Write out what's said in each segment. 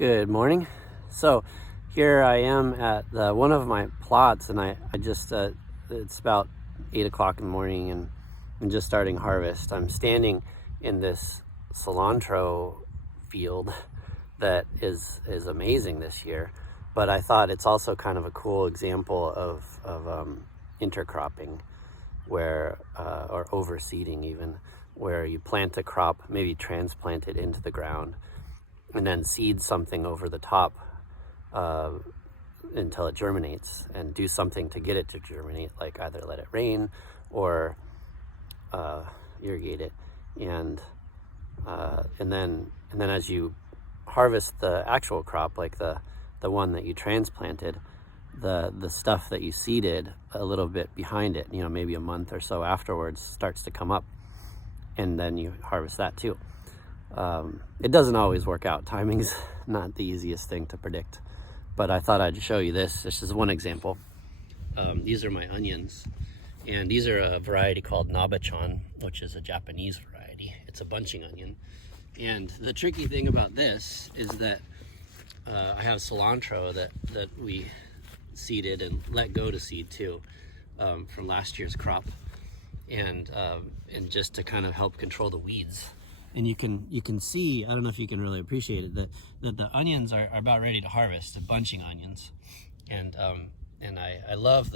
Good morning. So here I am at one of my plots, and I just it's about 8 o'clock in the morning, and I'm just starting harvest. I'm standing in this cilantro field that is amazing this year, but I thought it's also kind of a cool example of intercropping, where or overseeding even, where you plant a crop, maybe transplant it into the ground, and then seed something over the top until it germinates, and do something to get it to germinate, like either let it rain or irrigate it, and then as you harvest the actual crop, like the one that you transplanted, the stuff that you seeded a little bit behind it, maybe a month or so afterwards, starts to come up, and then you harvest that too. It doesn't always work out. Timing's not the easiest thing to predict, but I thought I'd show you this. This is one example. These are my onions, and these are a variety called Nabachan, which is a Japanese variety. It's a bunching onion, and the tricky thing about this is that I have cilantro that we seeded and let go to seed too, from last year's crop, and just to kind of help control the weeds. And you can see, I don't know if you can really appreciate it, that the onions are about ready to harvest, the bunching onions, and I love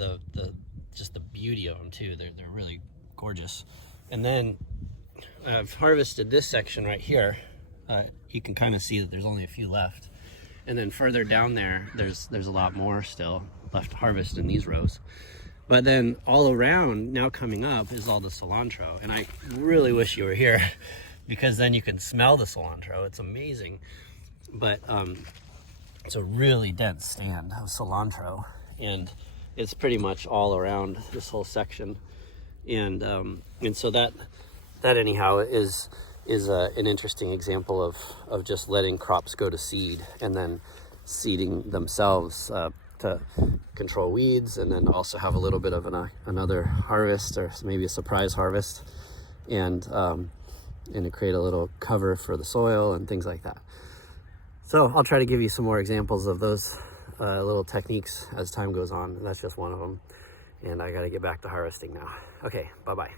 just the beauty of them too. They're really gorgeous. And then I've harvested this section right here. You can kind of see that there's only a few left, and then further down there's a lot more still left to harvest in these rows. But then all around, now coming up, is all the cilantro, and I really wish you were here, because then you can smell the cilantro. It's amazing. But it's a really dense stand of cilantro, and it's pretty much all around this whole section. And so that anyhow is an interesting example of just letting crops go to seed, and then seeding themselves to control weeds, and then also have a little bit of another harvest, or maybe a surprise harvest, and to create a little cover for the soil and things like that. So I'll try to give you some more examples of those little techniques as time goes on. That's just one of them, and I got to get back to harvesting now. Okay, bye-bye.